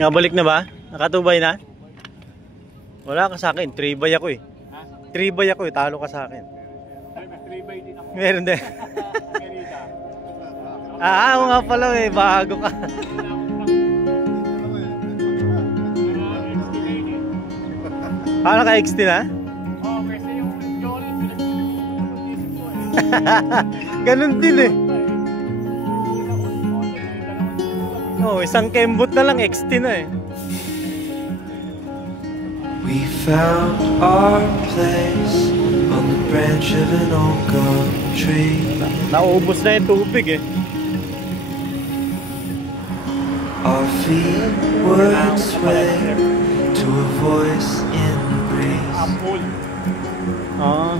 Nabalik na ba? Nakatubay na? Wala ka sa akin. 3-bay ako eh. 3-bay ako eh. Talo ka sa akin. 3-bay din ako. Meron din. Oo nga pala eh. Bago ka. Paano ka XT na? Oo, kasi yung Jolly ganun din eh. Oh, isang kembot na lang XT na eh. We found our place on the branch of an old gum tree. Naubos na yung tubig eh. Our feet would sway to a voice in the breeze. Uppull.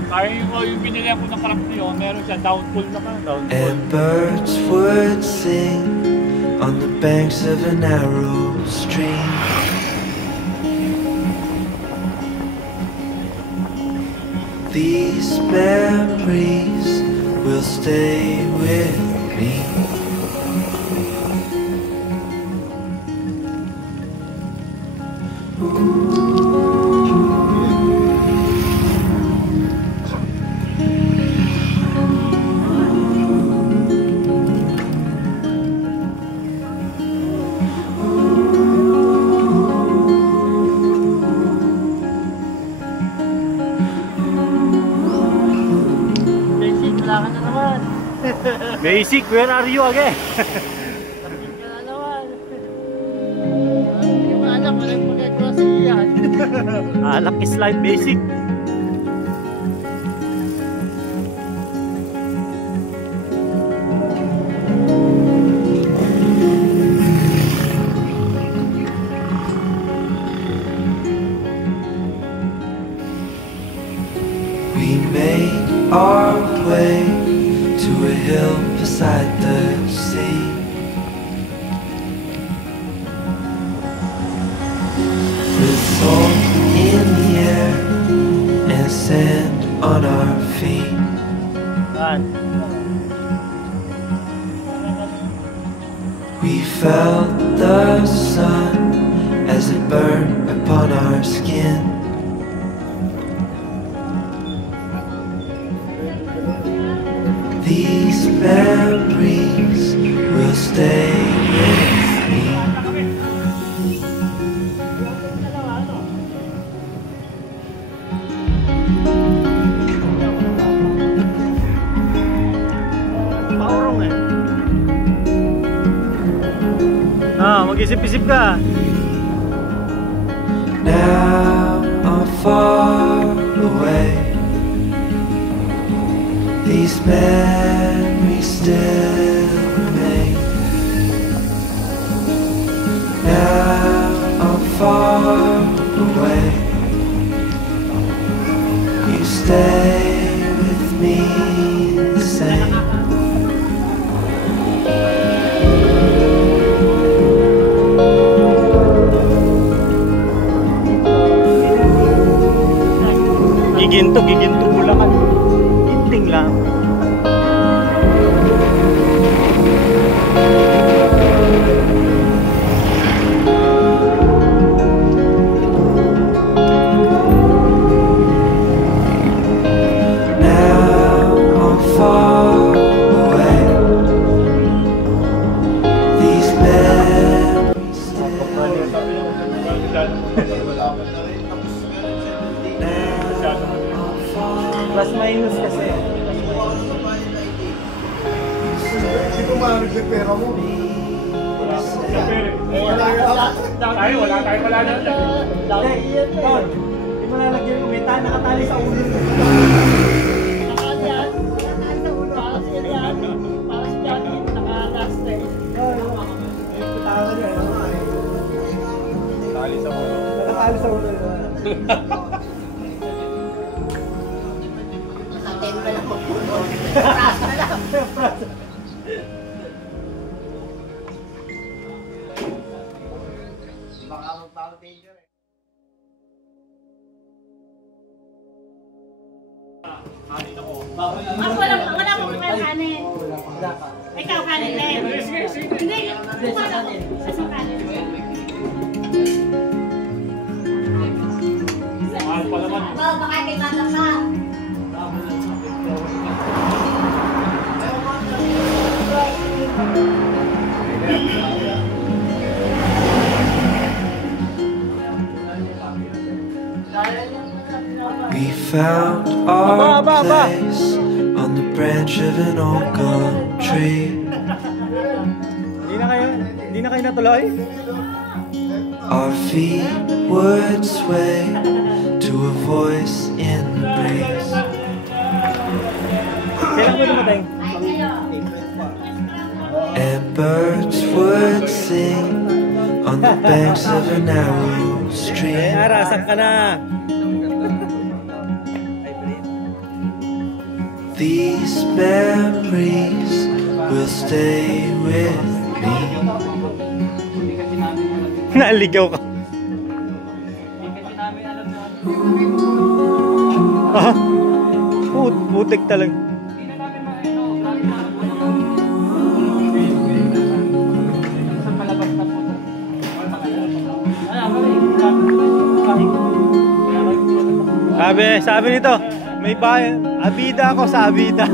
Kaya yung binili ako ng karampiyon, meron siya downpull naman. And birds would sing on the banks of a narrow stream. These memories will stay with me. Basic, where are you again? Alak is life, basic. We made our way to a hill beside the sea. With salt in the air and sand on our feet. We felt the sun as it burned upon our skin. These memories will stay with me. Paurong eh. Mag-isip-isip ka. Now I'm far away. These memories still remain. Now I'm far away. You stay with me the same. Giginto mo lang. Ginting lang. Plus minus kasi. Hindi ko maraming sa pera mo. Wala tayo na. Hindi mo lalagyan yung meta, nakatali sa ulo. Nakatali yan. Nakatali sa ulo. Para siya yan. Para si Johnny. Naka-last day. Tali sa ulo. Nakatali sa ulo. Nakatali na lang mag-ulo. Prasa na lang. Baka magpapatay ka rin. Wala mo kanin. Ikaw kanin din. Hindi. Wala ko. Sa kanin. found our place on the branch of an old gum tree. Hindi na kayo natuloy? Our feet would sway to a voice in the breeze. Kailan ko dumating? And birds would sing on the banks of a narrow stream. Arasan ka na. These memories will stay with me. Naaligaw ka. Ah, putik talaga. Sabi nito, may bayan, abida ako sa abida.